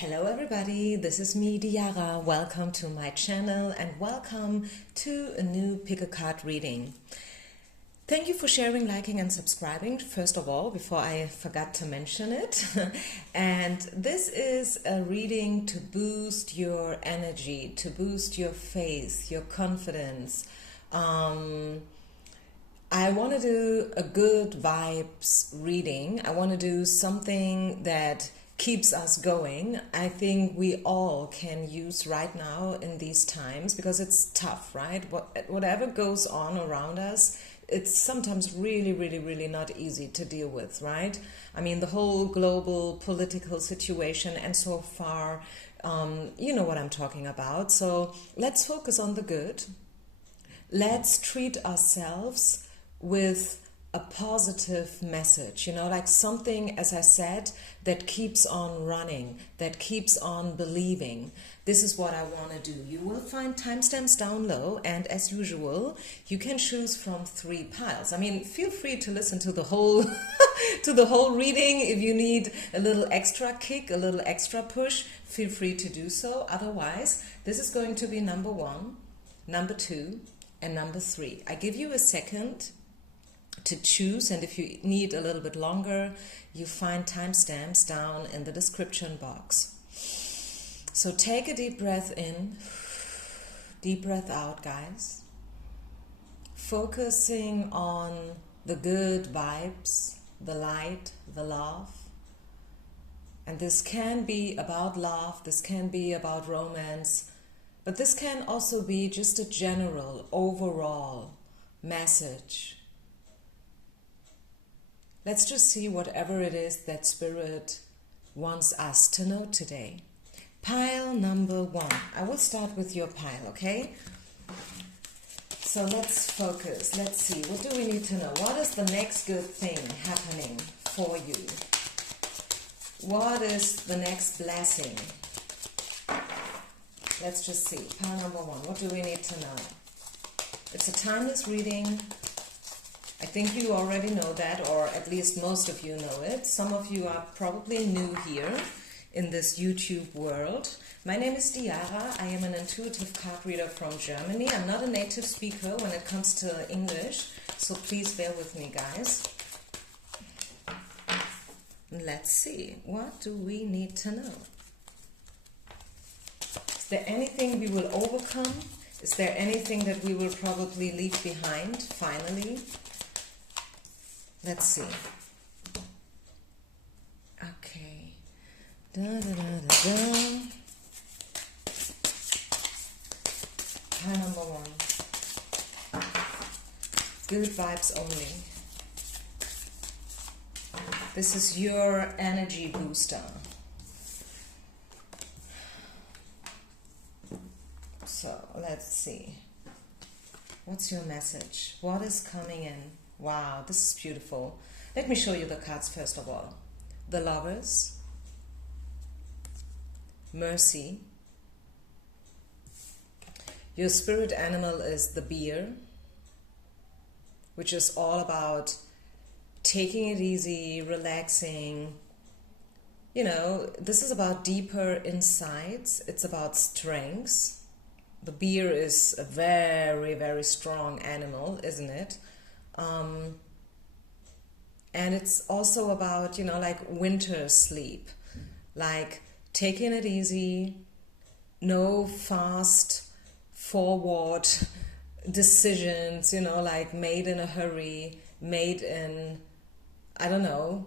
Hello everybody, this is me, Diara. Welcome to my channel and welcome to a new pick a card reading. Thank you for sharing, liking and subscribing, first of all, before I forgot to mention it. And this is a reading to boost your energy, to boost your faith, your confidence. I want to do a good vibes reading. I want to do something that keeps us going. I think we all can use right now in these times because it's tough, right? Whatever goes on around us, it's sometimes really not easy to deal with, right? I mean, the whole global political situation and so far, you know what I'm talking about. So let's focus on the good. Let's treat ourselves with a positive message, you know, like something, as I said, that keeps on running, that keeps on believing. This is what I want to do. You will find timestamps down low, and as usual, you can choose from 3 piles. I mean, feel free to listen to the whole to the whole reading. If you need a little extra kick, a little extra push, feel free to do so. Otherwise, this is going to be number 1, number 2, and number 3. I give you a second to choose, and if you need a little bit longer, you find timestamps down in the description box. So take a deep breath in, deep breath out, guys. Focusing on the good vibes, the light, the love. And this can be about love, this can be about romance, but this can also be just a general, overall message. Let's just see whatever it is that Spirit wants us to know today. Pile number 1. I will start with your pile, okay? So let's focus. Let's see. What do we need to know? What is the next good thing happening for you? What is the next blessing? Let's just see. Pile number 1. What do we need to know? It's a timeless reading. I think you already know that, or at least most of you know it. Some of you are probably new here in this YouTube world. My name is Diara. I am an intuitive card reader from Germany. I'm not a native speaker when it comes to English, so please bear with me, guys. Let's see. What do we need to know? Is there anything we will overcome? Is there anything that we will probably leave behind, finally? Let's see. Okay. Da da da da da. Pile number 1. Good vibes only. This is your energy booster. So let's see. What's your message? What is coming in? Wow, this is beautiful. Let me show you the cards first of all. The Lovers, Mercy. Your spirit animal is the bear, which is all about taking it easy, relaxing. You know, this is about deeper insights. It's about strengths. The bear is a very strong animal, isn't it? And it's also about, you know, like winter sleep, like taking it easy, no fast forward decisions, you know, like made in a hurry, made in, I don't know,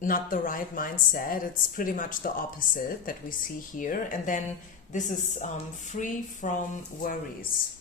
not the right mindset. It's pretty much the opposite that we see here. And then this is free from worries.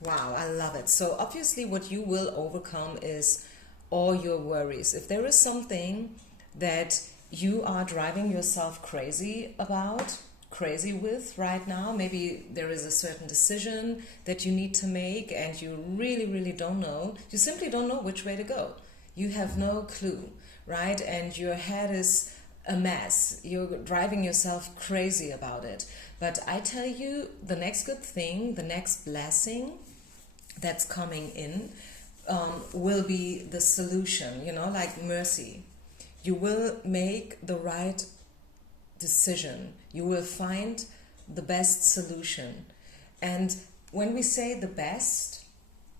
Wow, I love it. So obviously what you will overcome is all your worries. If there is something that you are driving yourself crazy with right now, maybe there is a certain decision that you need to make and you really don't know. You simply don't know which way to go. You have no clue, right? And your head is a mess. You're driving yourself crazy about it. But I tell you, the next good thing, the next blessing that's coming in will be the solution, you know, like mercy. You will make the right decision. You will find the best solution. And when we say the best,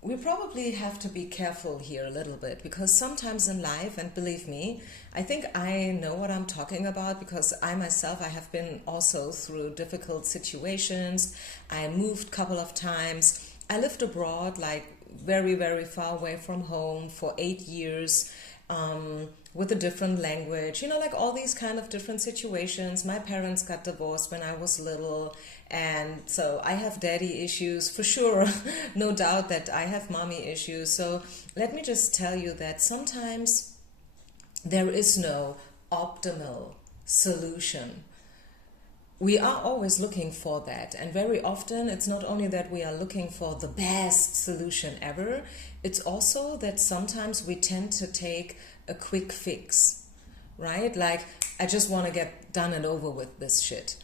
we probably have to be careful here a little bit, because sometimes in life, and believe me, I think I know what I'm talking about, because I myself, I have been also through difficult situations. I moved a couple of times. I lived abroad, like very, very far away from home for 8 years, with a different language, you know, like all these kind of different situations. My parents got divorced when I was little, and so I have daddy issues for sure. No doubt that I have mommy issues. So let me just tell you that sometimes there is no optimal solution. We are always looking for that, and very often it's not only that we are looking for the best solution ever, it's also that sometimes we tend to take a quick fix, right? Like, I just want to get done and over with this shit.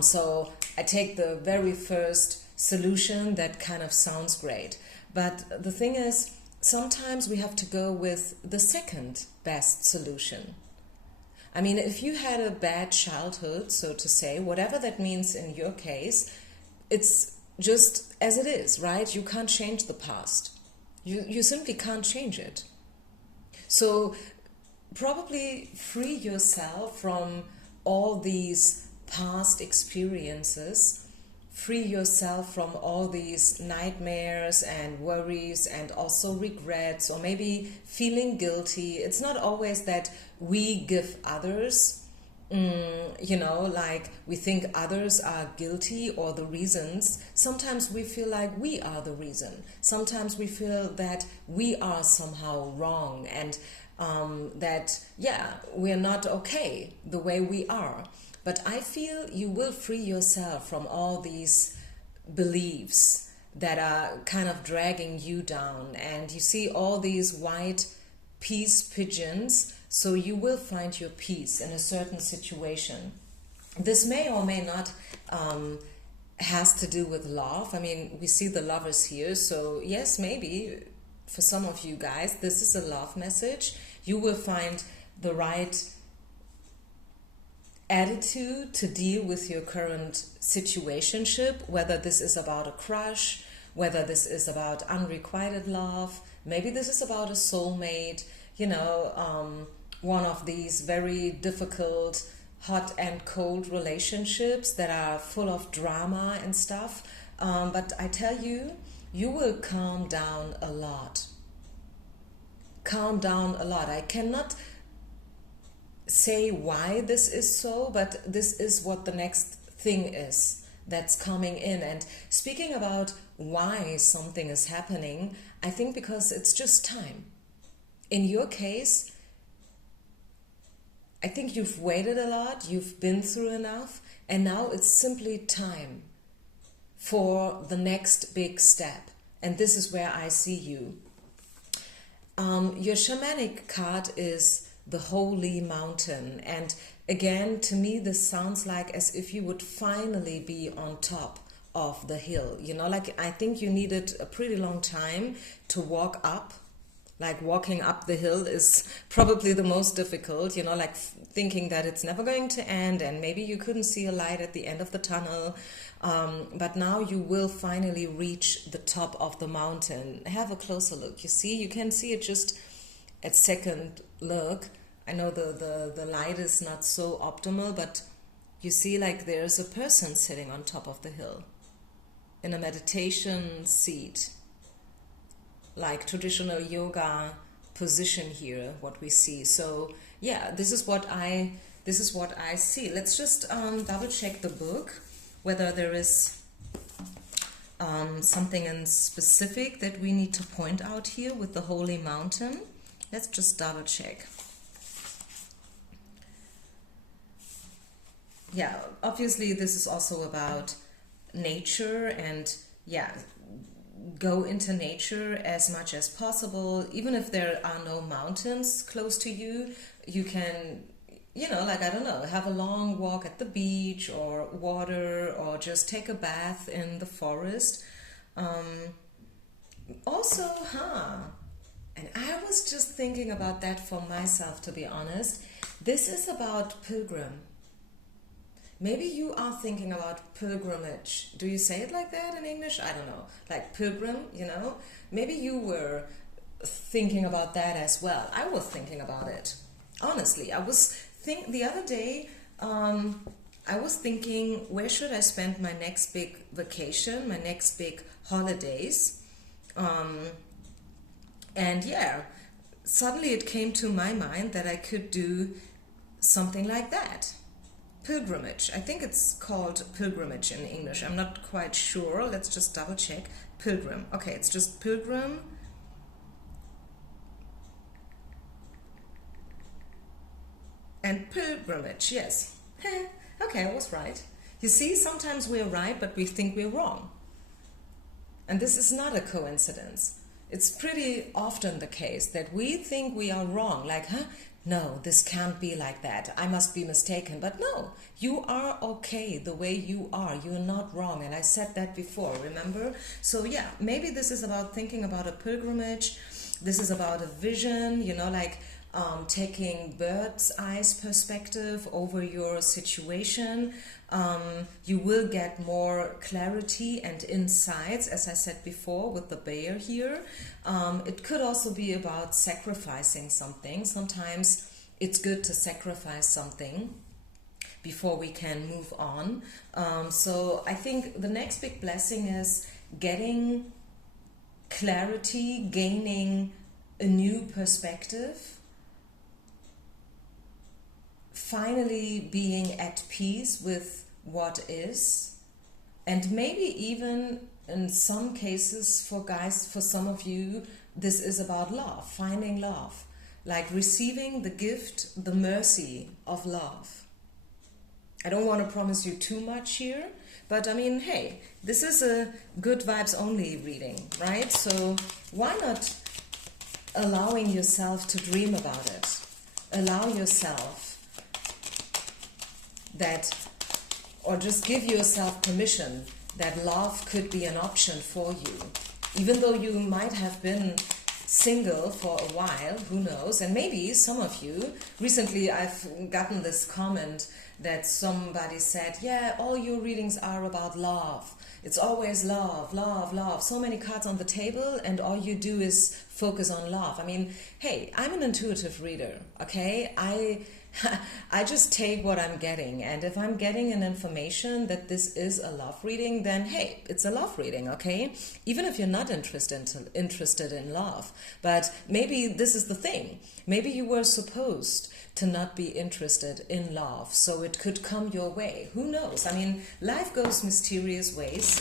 So I take the very first solution that kind of sounds great. But the thing is, sometimes we have to go with the second best solution. I mean, if you had a bad childhood, so to say, whatever that means in your case, it's just as it is, right? You can't change the past. You simply can't change it. So probably free yourself from all these past experiences. Free yourself from all these nightmares and worries and also regrets, or maybe feeling guilty. It's not always that we give others, you know, like we think others are guilty or the reasons. Sometimes we feel like we are the reason. Sometimes we feel that we are somehow wrong, and that, yeah, we're not okay the way we are. But I feel you will free yourself from all these beliefs that are kind of dragging you down. And you see all these white peace pigeons, so you will find your peace in a certain situation. This may or may not has to do with love. I mean, we see the lovers here, so yes, maybe for some of you guys, this is a love message. You will find the right attitude to deal with your current situationship, whether this is about a crush, whether this is about unrequited love, maybe this is about a soulmate, you know, one of these very difficult hot and cold relationships that are full of drama and stuff. But I tell you, you will calm down a lot. Calm down a lot. I cannot say why this is so, but this is what the next thing is that's coming in. And speaking about why something is happening, I think because it's just time. In your case, I think you've waited a lot, you've been through enough, and now it's simply time for the next big step. And this is where I see you. Your shamanic card is the holy mountain, and again, to me this sounds like as if you would finally be on top of the hill, you know, like I think you needed a pretty long time to walk up. Like walking up the hill is probably the most difficult, you know, like thinking that it's never going to end, and maybe you couldn't see a light at the end of the tunnel, but now you will finally reach the top of the mountain. Have a closer look. You see, you can see it just at second look. I know the light is not so optimal, but you see like there's a person sitting on top of the hill in a meditation seat, like traditional yoga position here, what we see. So yeah, this is what I see. Let's just double check the book, whether there is something in specific that we need to point out here with the holy mountain. Let's just double check. Yeah, obviously this is also about nature, and yeah, go into nature as much as possible. Even if there are no mountains close to you, you can, you know, like, I don't know, have a long walk at the beach or water, or just take a bath in the forest. Also, and I was just thinking about that for myself, to be honest. This is about pilgrim. Maybe you are thinking about pilgrimage. Do you say it like that in English? I don't know. Like pilgrim, you know? Maybe you were thinking about that as well. I was thinking about it. Honestly, the other day, I was thinking, where should I spend my next big vacation, my next big holidays? And yeah, suddenly it came to my mind that I could do something like that. Pilgrimage. I think it's called pilgrimage in English. I'm not quite sure. Let's just double check. Pilgrim. Okay, it's just pilgrim. And pilgrimage, yes. Okay, I was right. You see, sometimes we're right, but we think we're wrong. And this is not a coincidence. It's pretty often the case that we think we are wrong. Like, no, this can't be like that. I must be mistaken. But no, you are okay the way you are. You're not wrong. And I said that before, remember? So yeah, maybe this is about thinking about a pilgrimage. This is about a vision, you know, like taking bird's eyes perspective over your situation. You will get more clarity and insights, as I said before, with the bear here. It could also be about sacrificing something. Sometimes it's good to sacrifice something before we can move on. So I think the next big blessing is getting clarity, gaining a new perspective, finally being at peace with what is, and maybe even in some cases for guys, for some of you, this is about love, finding love, like receiving the gift, the mercy of love. I don't want to promise you too much here, but I mean, hey, this is a good vibes only reading, right? So why not allowing yourself to dream about it? Allow yourself that, or just give yourself permission that love could be an option for you. Even though you might have been single for a while, who knows? And maybe some of you, recently I've gotten this comment that somebody said, yeah, all your readings are about love. It's always love, love, love. So many cards on the table and all you do is focus on love. I mean, hey, I'm an intuitive reader, okay? I just take what I'm getting, and if I'm getting an information that this is a love reading, then hey, it's a love reading, okay? Even if you're not interested in love, but maybe this is the thing. Maybe you were supposed to not be interested in love, so it could come your way. Who knows? I mean, life goes mysterious ways,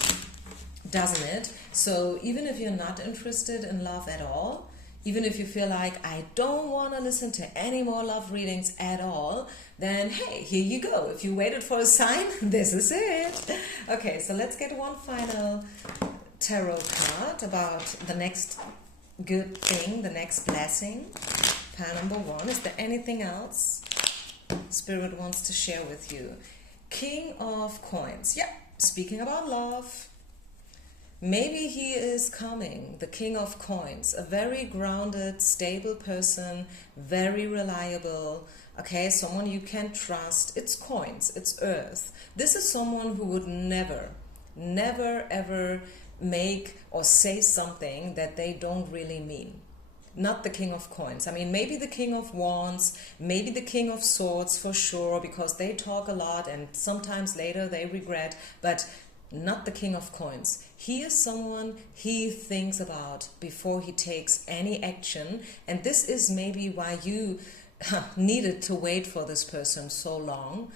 doesn't it? So even if you're not interested in love at all, even if you feel like, I don't want to listen to any more love readings at all, then hey, here you go. If you waited for a sign, this is it. Okay, so let's get one final tarot card about the next good thing, the next blessing. Pile number 1. Is there anything else Spirit wants to share with you? King of Coins. Yeah, speaking about love. Maybe he is coming, the King of Coins, a very grounded, stable person, very reliable, okay, someone you can trust. It's coins, it's earth. This is someone who would never, ever make or say something that they don't really mean. Not the King of Coins. I mean, maybe the King of Wands, maybe the King of Swords for sure, because they talk a lot and sometimes later they regret, but not the King of Coins. He is someone he thinks about before he takes any action, and this is maybe why you needed to wait for this person so long.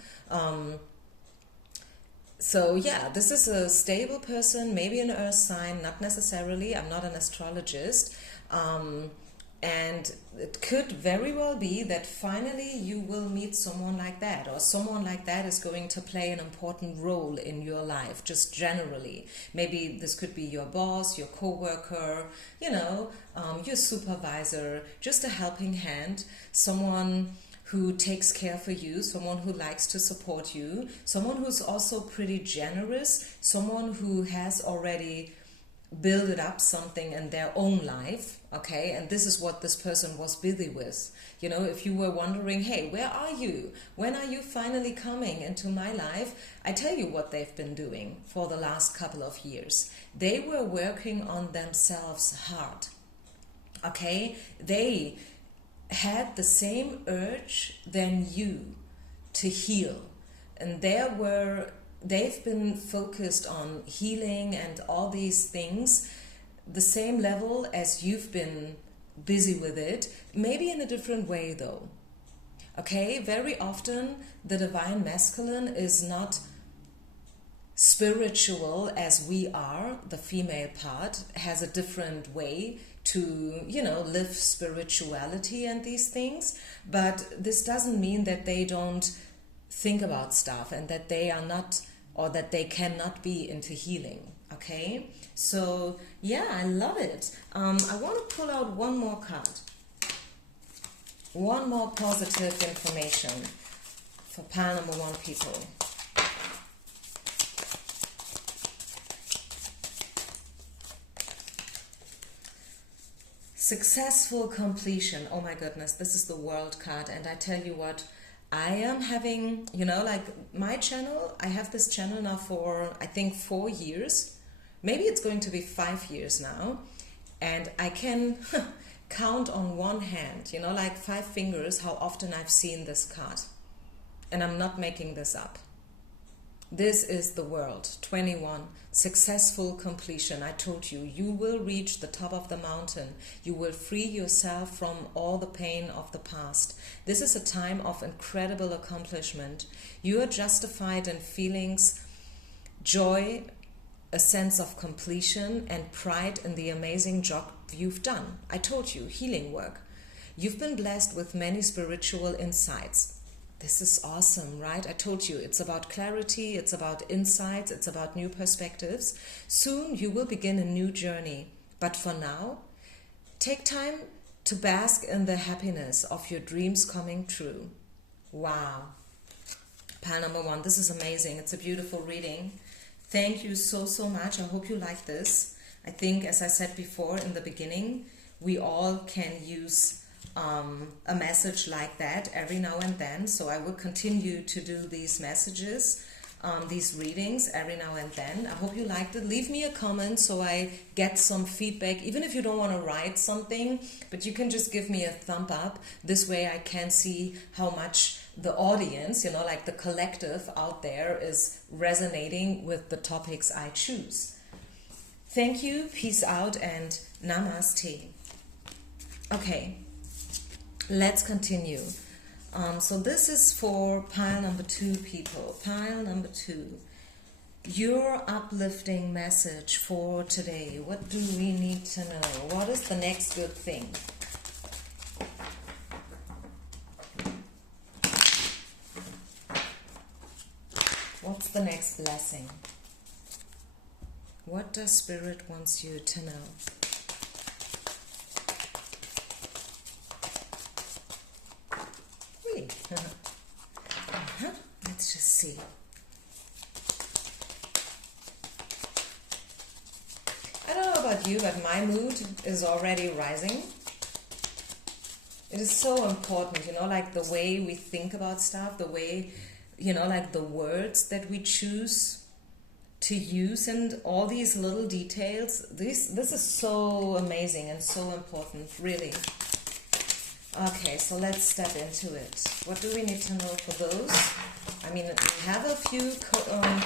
So yeah, this is a stable person, maybe an earth sign, not necessarily. I'm not an astrologist. And it could very well be that finally you will meet someone like that, or someone like that is going to play an important role in your life, just generally. Maybe this could be your boss, your co-worker, you know, your supervisor, just a helping hand, someone who takes care for you, someone who likes to support you, someone who's also pretty generous, someone who has already build up something in their own life, okay? And this is what this person was busy with. You know, if you were wondering, hey, where are you? When are you finally coming into my life? I tell you what they've been doing for the last couple of years. They were working on themselves hard, okay? They had the same urge than you to heal. And they've been focused on healing and all these things, the same level as you've been busy with it, maybe in a different way though. Okay, very often the divine masculine is not spiritual as we are. The female part has a different way to, you know, live spirituality and these things, but this doesn't mean that they don't think about stuff and that they are not, or that they cannot be into healing. Okay, so yeah, I love it. I want to pull out one more card, one more positive information for pile number one people. Successful completion. Oh my goodness, this is the World card, and I tell you what, I am having, you know, like my channel, I have this channel now for, I think, 4 years. Maybe it's going to be 5 years now. And I can count on one hand, you know, like 5 fingers, how often I've seen this card. And I'm not making this up. This is the World, 21, successful completion. I told you, you will reach the top of the mountain. You will free yourself from all the pain of the past. This is a time of incredible accomplishment. You are justified in feelings, joy, a sense of completion, and pride in the amazing job you've done. I told you, healing work. You've been blessed with many spiritual insights. This is awesome, right? I told you, it's about clarity, it's about insights, it's about new perspectives. Soon you will begin a new journey. But for now, take time to bask in the happiness of your dreams coming true. Wow. Pile number one, this is amazing. It's a beautiful reading. Thank you so, so much. I hope you like this. I think, as I said before in the beginning, we all can use a message like that every now and then. So I will continue to do these messages, these readings every now and then. I hope you liked it. Leave me a comment so I get some feedback, even if you don't want to write something, but you can just give me a thumb up. This way I can see how much the audience, you know, like the collective out there, is resonating with the topics I choose. Thank you, peace out, and namaste. Okay. Let's continue. So this is for pile number two people. Pile number two. Your uplifting message for today. What do we need to know? What is the next good thing? What's the next blessing? What does Spirit wants you to know? Let's just see. I don't know about you, but my mood is already rising. It is so important, you know, like the way we think about stuff, the way, you know, like the words that we choose to use, and all these little details. This is so amazing and so important, really. Okay, so let's step into it. What do we need to know for those? I mean, we have a few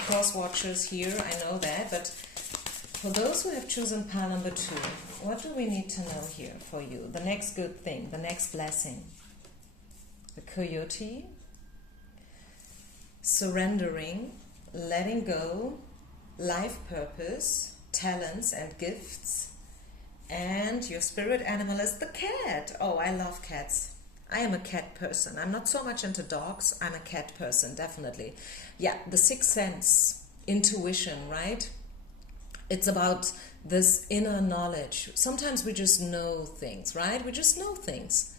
cross watchers here, I know that, but for those who have chosen pile number two, what do we need to know here for you? The next good thing, the next blessing. The coyote, surrendering, letting go, life purpose, talents and gifts. And your spirit animal is the cat. Oh, I love cats. I am a cat person. I'm not so much into dogs. I'm a cat person, definitely. Yeah, the sixth sense, intuition, right? It's about this inner knowledge. Sometimes we just know things, right? We just know things.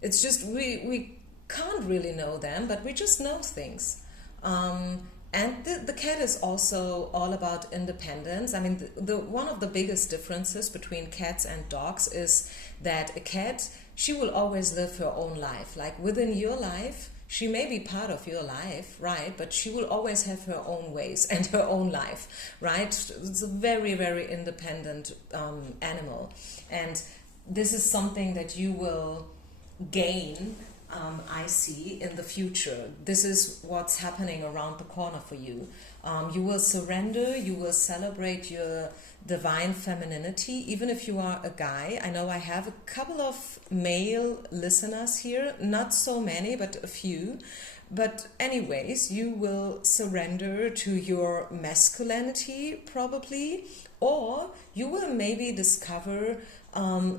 It's just, we can't really know them, but we just know things. And the cat is also all about independence. I mean, the one of the biggest differences between cats and dogs is that a cat, she will always live her own life. Like within your life, she may be part of your life, right? But she will always have her own ways and her own life, right? It's a very, very independent animal. And this is something that you will gain, I see, in the future. This is what's happening around the corner for you. You will surrender, you will celebrate your divine femininity, even if you are a guy. I know I have a couple of male listeners here, not so many, but a few. But anyways, you will surrender to your masculinity probably, or you will maybe discover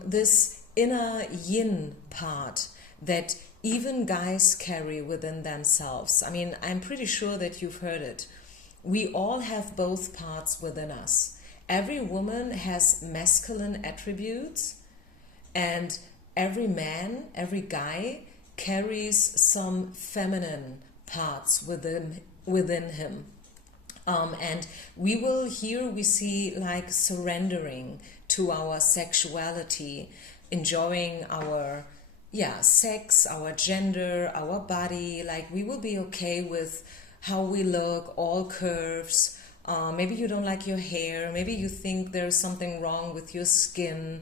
this inner yin part that even guys carry within themselves. I mean, I'm pretty sure that you've heard it. We all have both parts within us. Every woman has masculine attributes, and every man, every guy carries some feminine parts within him. And we see like surrendering to our sexuality, enjoying our sex, our gender, our body. Like we will be okay with how we look, all curves. Maybe you don't like your hair. Maybe you think there's something wrong with your skin.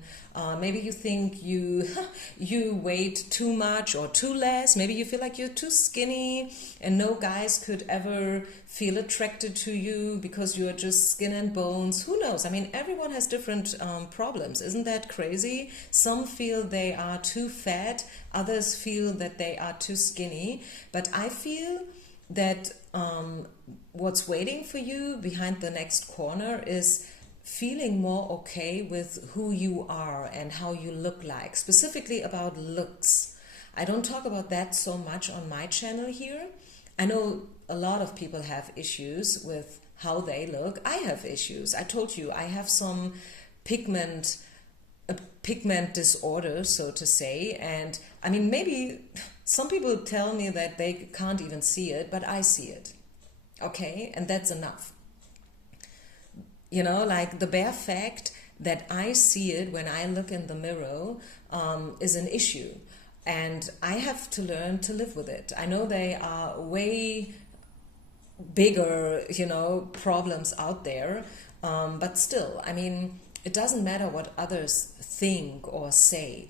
Maybe you think you weight too much or too less. Maybe you feel like you're too skinny and no guys could ever feel attracted to you because you're just skin and bones. Who knows? I mean, everyone has different problems. Isn't that crazy? Some feel they are too fat. Others feel that they are too skinny. But I feel that what's waiting for you behind the next corner is feeling more okay with who you are and how you look like, specifically about looks. I don't talk about that so much on my channel here. I know a lot of people have issues with how they look. I have issues. I told you I have some pigment disorder, so to say. And I mean, maybe some people tell me that they can't even see it, but I see it. Okay, and that's enough. You know, like the bare fact that I see it when I look in the mirror is an issue. And I have to learn to live with it. I know there are way bigger, problems out there. But still, I mean, it doesn't matter what others think or say.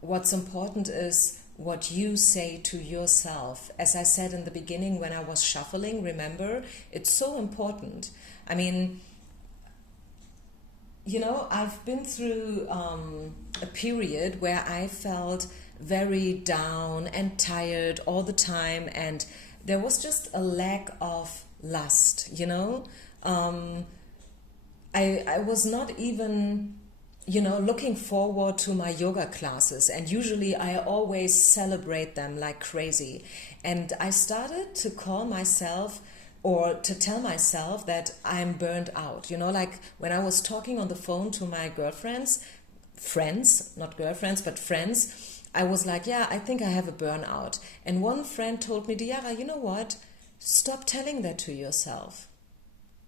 What's important is what you say to yourself. As I said in the beginning when I was shuffling, remember, it's so important. I mean, I've been through a period where I felt very down and tired all the time, and there was just a lack of lust, I was not even looking forward to my yoga classes, and usually I always celebrate them like crazy. And I started to call myself or to tell myself that I'm burned out. Like when I was talking on the phone to my friends, not girlfriends, but friends, I was like, yeah, I think I have a burnout. And one friend told me, Diara, you know what? Stop telling that to yourself.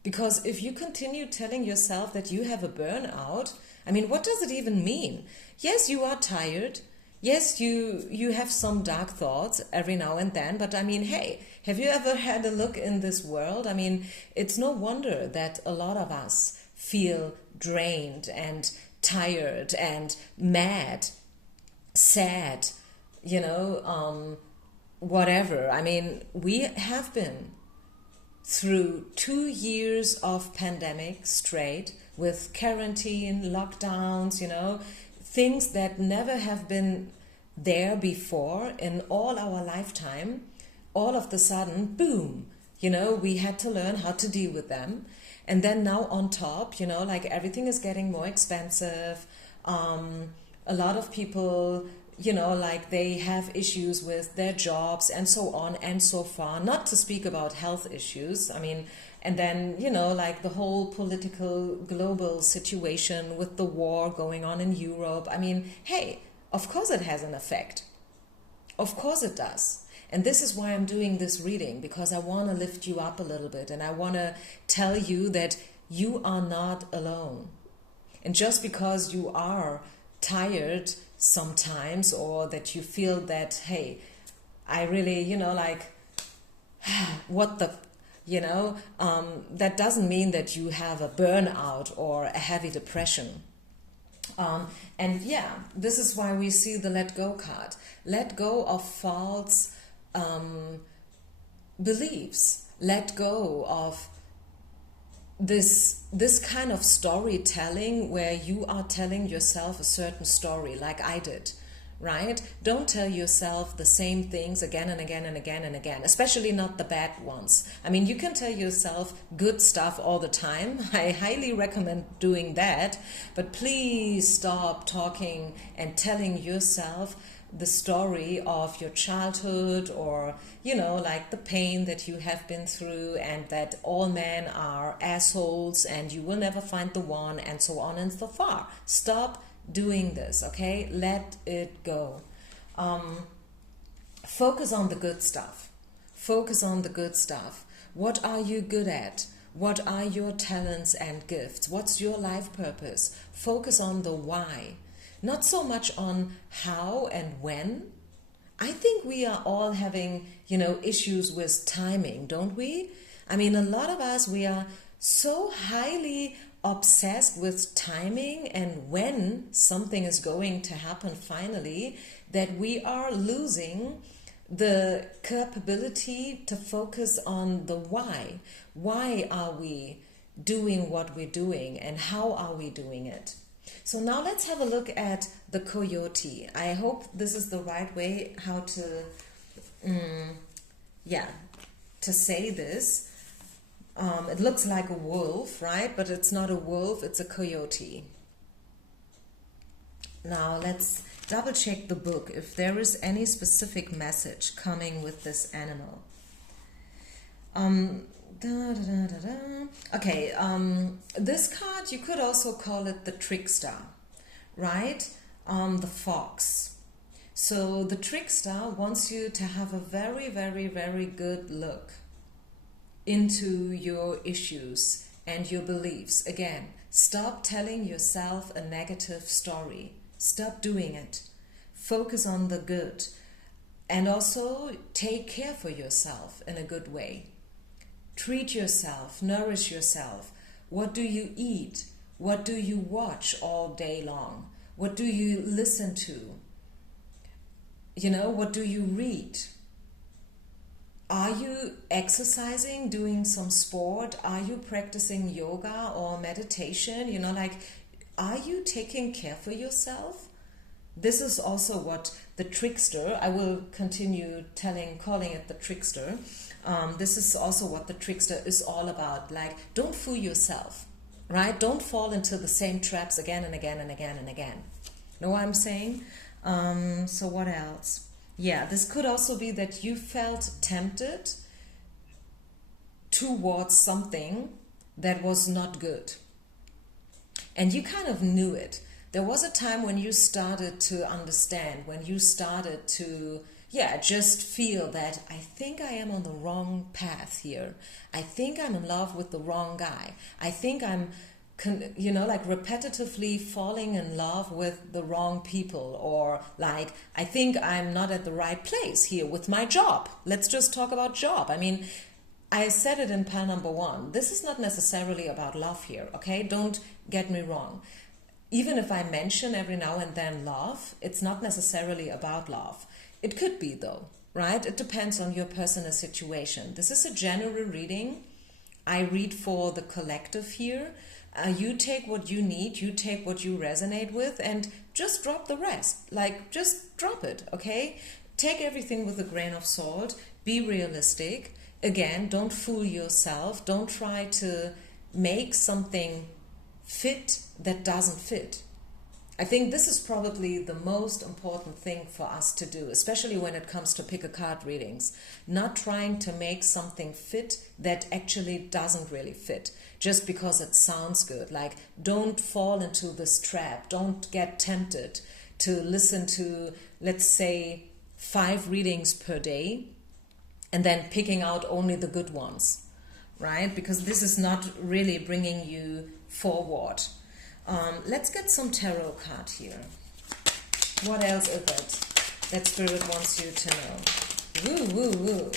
Because if you continue telling yourself that you have a burnout, I mean, what does it even mean? Yes, you are tired. Yes, you have some dark thoughts every now and then. But I mean, hey, have you ever had a look in this world? I mean, it's no wonder that a lot of us feel drained and tired and mad, sad, whatever. I mean, we have been through 2 years of pandemic straight with quarantine, lockdowns, things that never have been there before in all our lifetime. All of the sudden, boom, we had to learn how to deal with them. And then now on top, like everything is getting more expensive. A lot of people, like they have issues with their jobs and so on and so far, not to speak about health issues. I mean, and then, like the whole political global situation with the war going on in Europe. I mean, hey, of course it has an effect. Of course it does. And this is why I'm doing this reading, because I want to lift you up a little bit, and I want to tell you that you are not alone. And just because you are tired sometimes, or that you feel that, hey, I really, like, what the, that doesn't mean that you have a burnout or a heavy depression. And yeah, this is why we see the let go card. Let go of false beliefs. Let go of this kind of storytelling where you are telling yourself a certain story, like I did, right? Don't tell yourself the same things again and again and again and again, especially not the bad ones. I mean, you can tell yourself good stuff all the time. I highly recommend doing that, but please stop talking and telling yourself the story of your childhood, or like the pain that you have been through, and that all men are assholes and you will never find the one, and so on and so far. Stop doing this, okay? Let it go. Focus on the good stuff. Focus on the good stuff. What are you good at? What are your talents and gifts? What's your life purpose? Focus on the why. Not so much on how and when. I think we are all having, issues with timing, don't we? I mean, a lot of us, we are so highly obsessed with timing and when something is going to happen finally, that we are losing the capability to focus on the why. Why are we doing what we're doing, and how are we doing it? So now let's have a look at the coyote. I hope this is the right way how to, to say this. It looks like a wolf, right? But it's not a wolf, it's a coyote. Now let's double check the book if there is any specific message coming with this animal. Okay, this card, you could also call it the trickster, right? The fox. So the trickster wants you to have a very, very, very good look into your issues and your beliefs. Again, stop telling yourself a negative story. Stop doing it. Focus on the good. And also take care for yourself in a good way. Treat yourself, nourish yourself. What do you eat? What do you watch all day long? What do you listen to? What do you read? Are you exercising, doing some sport? Are you practicing yoga or meditation? Are you taking care for yourself? This is also what the trickster, I will continue calling it the trickster. This is also what the trickster is all about. Like, don't fool yourself, right? Don't fall into the same traps again and again and again and again. Know what I'm saying? So what else? Yeah, this could also be that you felt tempted towards something that was not good. And you kind of knew it. There was a time when you started to understand, when you started to, just feel that I think I am on the wrong path here. I think I'm in love with the wrong guy. I think I'm, repetitively falling in love with the wrong people, or like, I think I'm not at the right place here with my job. Let's just talk about job. I mean, I said it in pile number 1. This is not necessarily about love here, okay? Don't get me wrong. Even if I mention every now and then love, it's not necessarily about love. It could be though, right? It depends on your personal situation. This is a general reading. I read for the collective here. You take what you need, you take what you resonate with, and just drop the rest. Like, just drop it, okay? Take everything with a grain of salt. Be realistic. Again, don't fool yourself. Don't try to make something fit that doesn't fit. I think this is probably the most important thing for us to do, especially when it comes to pick a card readings. Not trying to make something fit that actually doesn't really fit, just because it sounds good. Like, don't fall into this trap. Don't get tempted to listen to, let's say, 5 readings per day, and then picking out only the good ones, right? Because this is not really bringing you forward. Let's get some tarot card here. What else is it that Spirit wants you to know? Woo, woo, woo.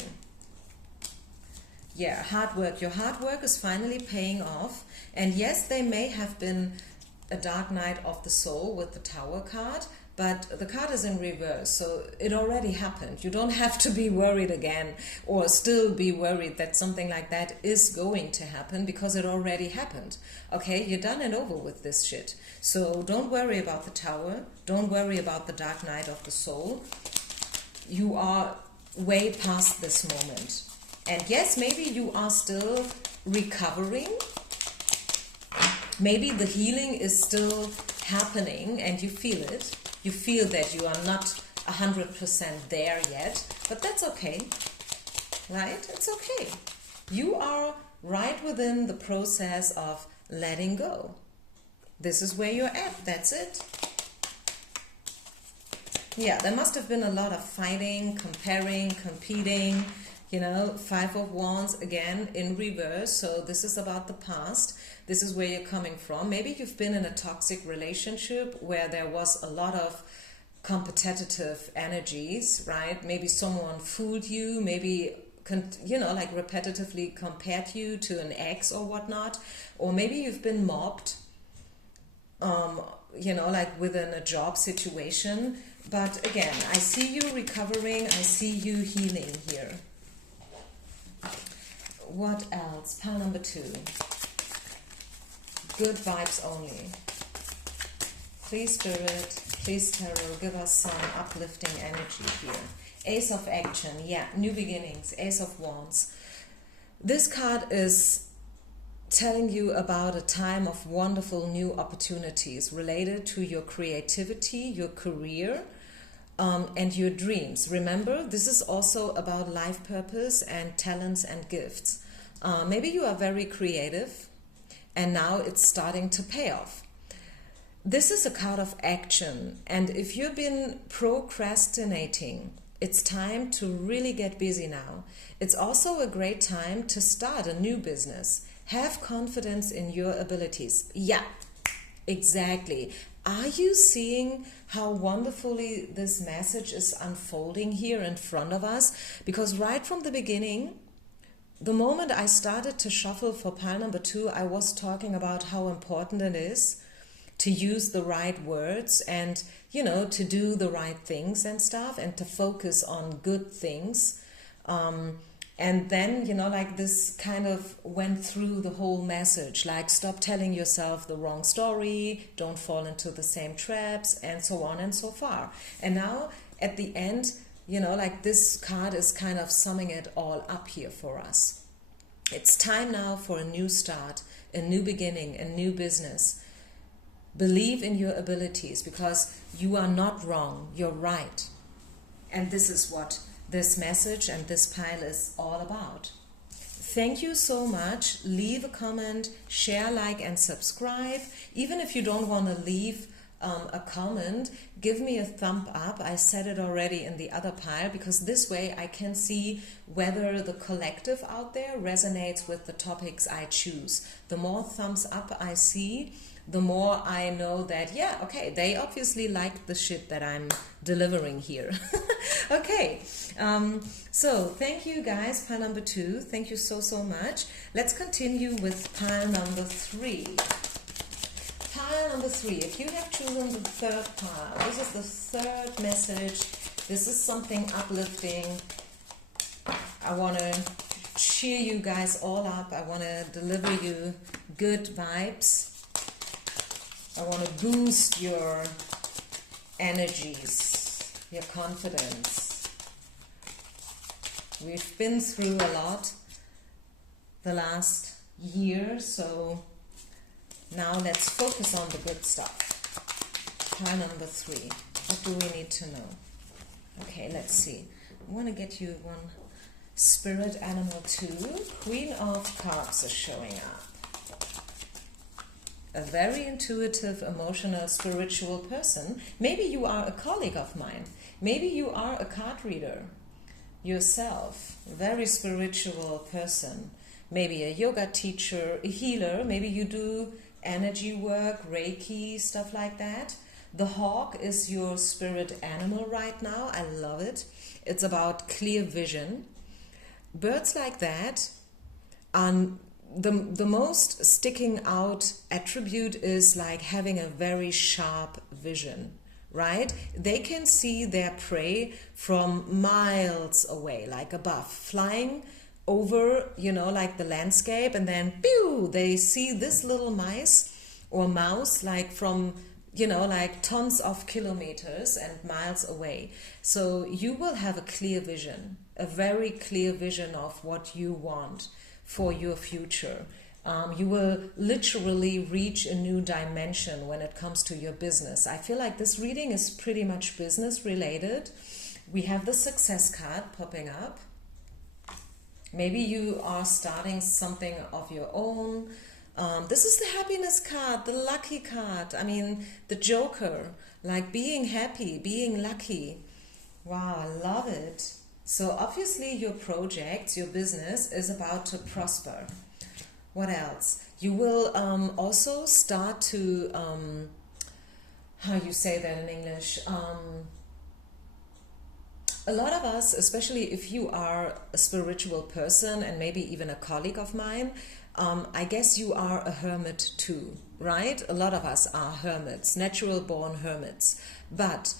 Yeah, hard work. Your hard work is finally paying off. And yes, there may have been a dark night of the soul with the Tower card, but the card is in reverse, so it already happened. You don't have to be worried again or still be worried that something like that is going to happen, because it already happened. Okay, you're done and over with this shit. So don't worry about the Tower. Don't worry about the dark night of the soul. You are way past this moment. And yes, maybe you are still recovering. Maybe the healing is still happening and you feel it. You feel that you are not 100% there yet, but that's okay, right? It's okay. You are right within the process of letting go. This is where you're at. That's it. Yeah, there must have been a lot of fighting, comparing, competing. You know, Five of Wands again in reverse. So this is about the past. This is where you're coming from. Maybe you've been in a toxic relationship where there was a lot of competitive energies, right? Maybe someone fooled you, maybe, you know, like repetitively compared you to an ex or whatnot. Or maybe you've been mobbed, you know, like within a job situation. But again, I see you recovering. I see you healing here. What else? Pile number 2. Good vibes only. Please, Spirit, please, Tarot, give us some uplifting energy here. Ace of Action, yeah, new beginnings, Ace of Wands. This card is telling you about a time of wonderful new opportunities related to your creativity, your career, and your dreams. Remember, this is also about life purpose and talents and gifts. Maybe you are very creative and now it's starting to pay off. This is a card of action, and if you've been procrastinating, it's time to really get busy now. It's also a great time to start a new business. Have confidence in your abilities. Yeah, exactly. Are you seeing how wonderfully this message is unfolding here in front of us? Because right from the beginning, the moment I started to shuffle for pile number 2, I was talking about how important it is to use the right words and, you know, to do the right things and stuff, and to focus on good things. And then, you know, like this kind of went through the whole message, like stop telling yourself the wrong story, don't fall into the same traps, and so on and so far. And now at the end, you know, like this card is kind of summing it all up here for us. It's time now for a new start, a new beginning, a new business. Believe in your abilities, because you are not wrong, you're right. And this is what this message and this pile is all about. Thank you so much. Leave a comment, share, like, and subscribe. Even if you don't want to leave a comment, give me a thumb up. I said it already in the other pile, because this way I can see whether the collective out there resonates with the topics I choose. The more thumbs up I see, the more I know that, yeah, okay, they obviously like the shit that I'm delivering here. Okay, so thank you guys, pile number 2. Thank you so, so much. Let's continue with pile number 3. Pile number 3, if you have chosen the 3rd pile, this is the 3rd message. This is something uplifting. I want to cheer you guys all up. I want to deliver you good vibes. I want to boost your energies, your confidence. We've been through a lot the last year, so now let's focus on the good stuff. Pile number 3. What do we need to know? Okay, let's see. I want to get you one spirit animal too. Queen of Cups is showing up. A very intuitive, emotional, spiritual person. Maybe you are a colleague of mine. Maybe you are a card reader. yourself, a very spiritual person, maybe a yoga teacher, a healer, maybe you do energy work, Reiki, stuff like that. The hawk is your spirit animal right now. I love it. It's about clear vision. Birds like that, the most sticking out attribute is like having a very sharp vision, right? They can see their prey from miles away, like above, flying over, like the landscape, and then pew, they see this little mice or mouse like from like tons of kilometers and miles away. So you will have a clear vision, a very clear vision of what you want for your future. You will literally reach a new dimension when it comes to your business. I feel like this reading is pretty much business related. We have the success card popping up. Maybe you are starting something of your own. This is the happiness card, the lucky card. I mean, the Joker, like being happy, being lucky. Wow, I love it. So obviously your project, your business is about to prosper. What else? You will also start to, how you say that in English? A lot of us, especially if you are a spiritual person and maybe even a colleague of mine, I guess you are a hermit too, right? A lot of us are hermits, natural born hermits. But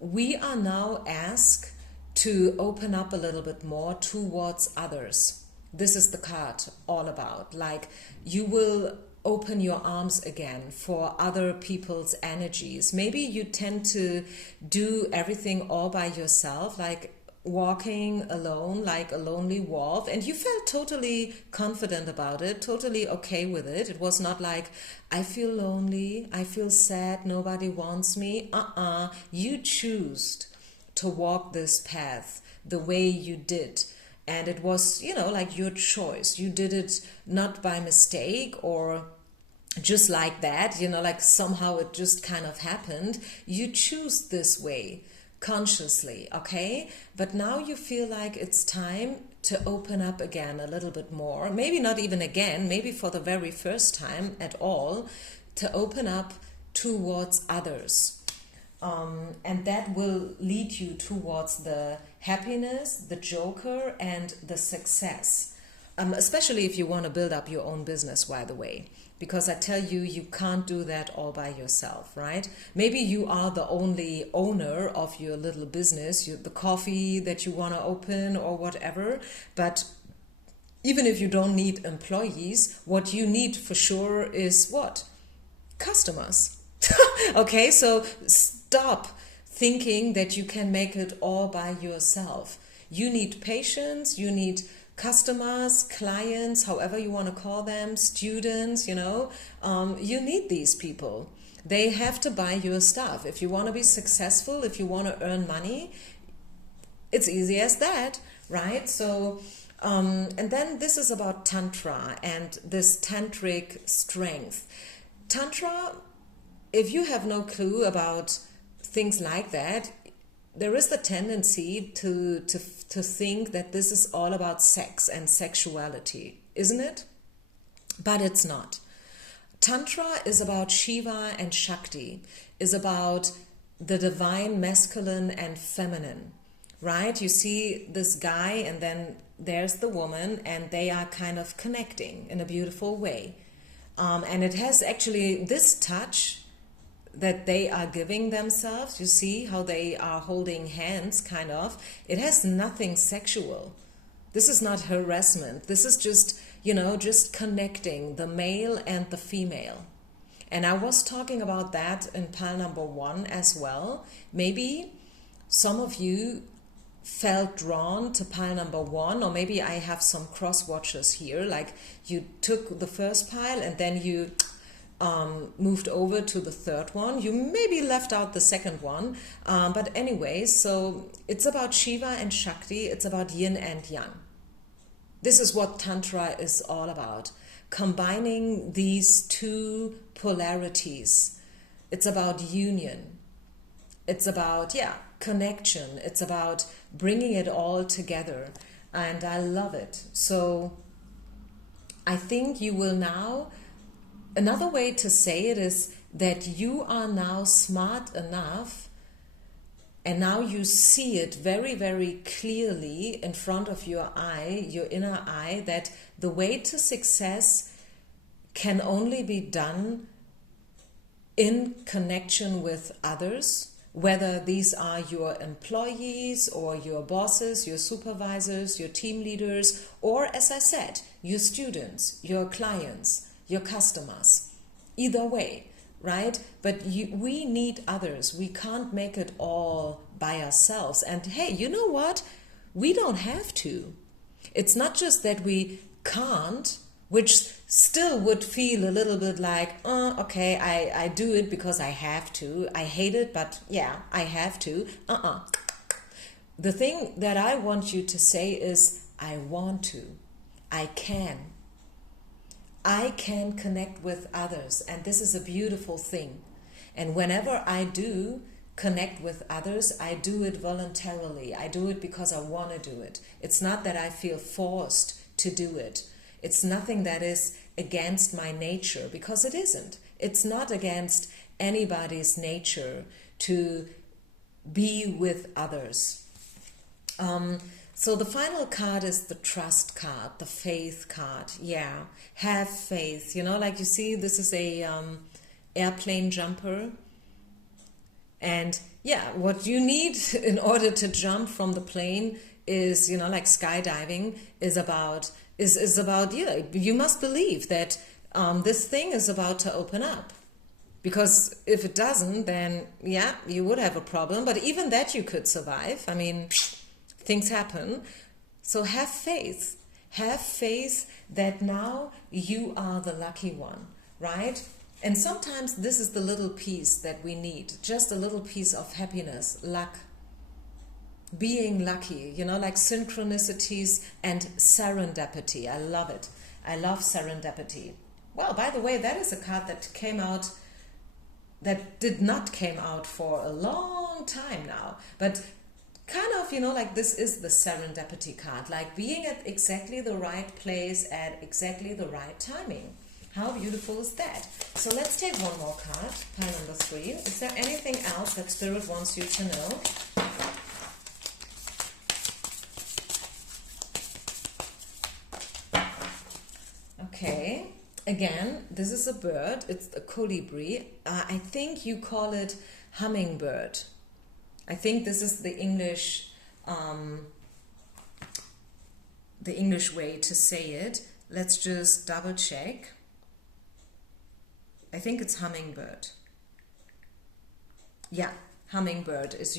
we are now asked to open up a little bit more towards others. This is the card all about. Like, you will open your arms again for other people's energies. Maybe you tend to do everything all by yourself, like walking alone, like a lonely wolf, and you felt totally confident about it, totally okay with it. It was not like, I feel lonely, I feel sad, nobody wants me. You choose to walk this path the way you did. And it was, like your choice. You did it not by mistake or just like that, like somehow it just kind of happened. You choose this way consciously, okay? But now you feel like it's time to open up again a little bit more. Maybe not even again, maybe for the very first time at all, to open up towards others. And that will lead you towards the happiness, the Joker, and the success. Especially if you want to build up your own business, by the way. Because I tell you, you can't do that all by yourself, right? Maybe you are the only owner of your little business, the coffee that you want to open or whatever. But even if you don't need employees, what you need for sure is what? Customers. Okay, so stop thinking that you can make it all by yourself. You need patience, you need customers, clients, however you want to call them, students, you need these people. They have to buy your stuff. If you want to be successful, if you want to earn money, it's easy as that, right? So, and then this is about Tantra and this tantric strength. Tantra, if you have no clue about things like that, there is the tendency to think that this is all about sex and sexuality, isn't it? But it's not. Tantra is about Shiva and Shakti, is about the divine masculine and feminine, right? You see this guy and then there's the woman and they are kind of connecting in a beautiful way. And it has actually this touch that they are giving themselves. You see how they are holding hands, kind of. It has nothing sexual. This is not harassment. This is just, just connecting the male and the female. And I was talking about that in pile number 1 as well. Maybe some of you felt drawn to pile number 1, or maybe I have some cross watchers here, like you took the first pile and then you moved over to the third one. You maybe left out the second one. But anyway, so it's about Shiva and Shakti. It's about yin and yang. This is what Tantra is all about. Combining these two polarities. It's about union. It's about, connection. It's about bringing it all together. And I love it. So I think you will now, another way to say it is that you are now smart enough, and now you see it very, very clearly in front of your eye, your inner eye, that the way to success can only be done in connection with others, whether these are your employees or your bosses, your supervisors, your team leaders, or, as I said, your students, your clients, your customers. Either way, right? But we need others. We can't make it all by ourselves. And hey, you know what? We don't have to. It's not just that we can't, which still would feel a little bit like, oh, okay, I do it because I have to. I hate it, but yeah, I have to. The thing that I want you to say is, I want to. I can. I can connect with others, and this is a beautiful thing. And whenever I do connect with others, I do it voluntarily. I do it because I want to do it. It's not that I feel forced to do it. It's nothing that is against my nature, because it isn't. It's not against anybody's nature to be with others. So the final card is the trust card, the faith card. Yeah, have faith. You know, like you see, this is a airplane jumper. And yeah, what you need in order to jump from the plane is, you know, like skydiving is about, yeah, you must believe that this thing is about to open up. Because if it doesn't, then yeah, you would have a problem. But even that you could survive. I mean, things happen. So have faith. Have faith that now you are the lucky one, right? And sometimes this is the little piece that we need. Just a little piece of happiness, luck. Being lucky, you know, like synchronicities and serendipity. I love it. I love serendipity. Well, by the way, that is a card that came out, that did not came out for a long time now. But kind of, you know, like this is the serendipity card. Like being at exactly the right place at exactly the right timing. How beautiful is that? So let's take one more card, pile number 3. Is there anything else that Spirit wants you to know? Okay, again, this is a bird. It's a colibri. I think you call it hummingbird. I think this is the English way to say it. Let's just double check. I think it's hummingbird. Yeah, hummingbird is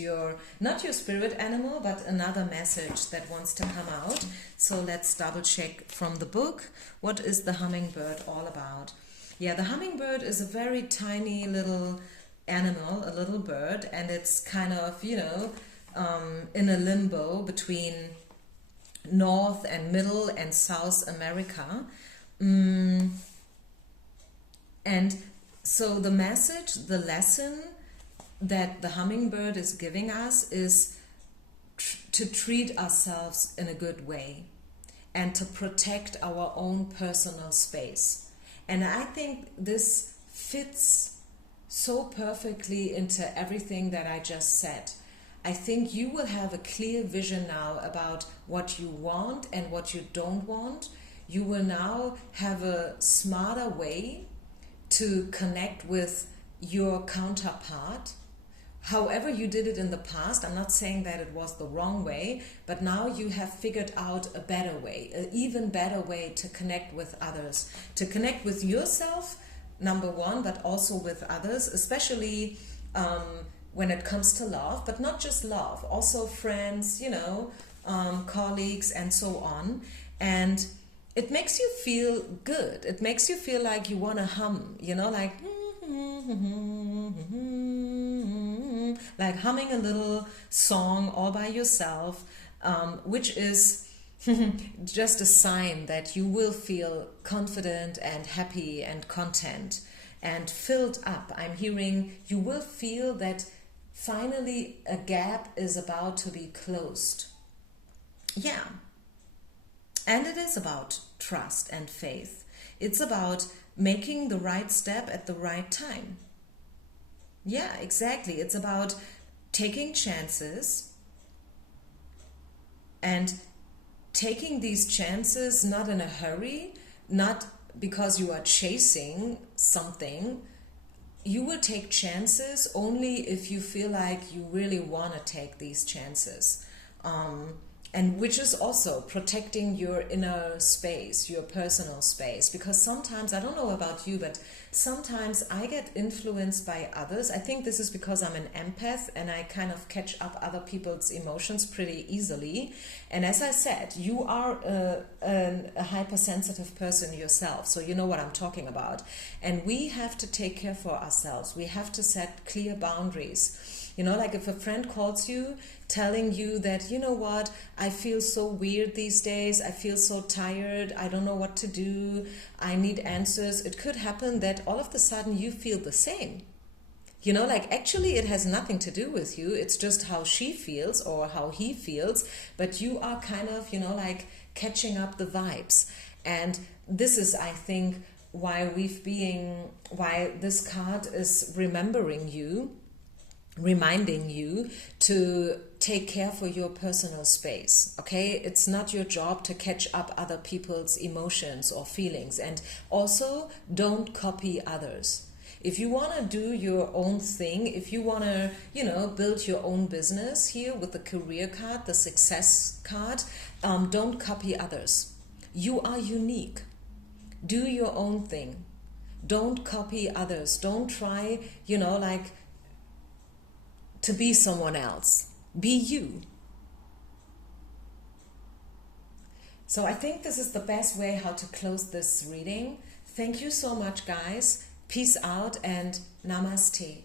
not your spirit animal, but another message that wants to come out. So let's double check from the book. What is the hummingbird all about? Yeah, the hummingbird is a very tiny little animal, a little bird, and it's kind of, you know, in a limbo between North and Middle and South America. And so the message, the lesson that the hummingbird is giving us is to treat ourselves in a good way and to protect our own personal space. And I think this fits so perfectly into everything that I just said. I think you will have a clear vision now about what you want and what you don't want. You will now have a smarter way to connect with your counterpart. However you did it in the past, I'm not saying that it was the wrong way, but now you have figured out a better way, an even better way to connect with others, to connect with yourself, number one, but also with others, especially when it comes to love, but not just love, also friends, you know, colleagues and so on. And it makes you feel good. It makes you feel like you want to hum, you know, like humming a little song all by yourself, which is just a sign that you will feel confident and happy and content and filled up. I'm hearing you will feel that finally a gap is about to be closed. Yeah. And it is about trust and faith. It's about making the right step at the right time. Yeah, exactly. It's about taking chances and taking these chances not in a hurry, not because you are chasing something. You will take chances only if you feel like you really want to take these chances. And which is also protecting your inner space, your personal space. Because sometimes, I don't know about you, but sometimes I get influenced by others. I think this is because I'm an empath and I kind of catch up other people's emotions pretty easily. And as I said, you are a hypersensitive person yourself, so you know what I'm talking about. And we have to take care for ourselves. We have to set clear boundaries. You know, like if a friend calls you telling you that, you know what, I feel so weird these days, I feel so tired, I don't know what to do, I need answers, it could happen that all of a sudden you feel the same. You know, like actually it has nothing to do with you, it's just how she feels or how he feels, but you are kind of, you know, like catching up the vibes. And this is, I think, why this card is reminding you to take care for your personal space. Okay, it's not your job to catch up other people's emotions or feelings, and also don't copy others. If you want to do your own thing, if you want to, you know, build your own business here with the career card, the success card, don't copy others. You are unique. Do your own thing. Don't copy others. Don't try, you know, like to be someone else. Be you. So I think this is the best way how to close this reading. Thank you so much, guys. Peace out and namaste.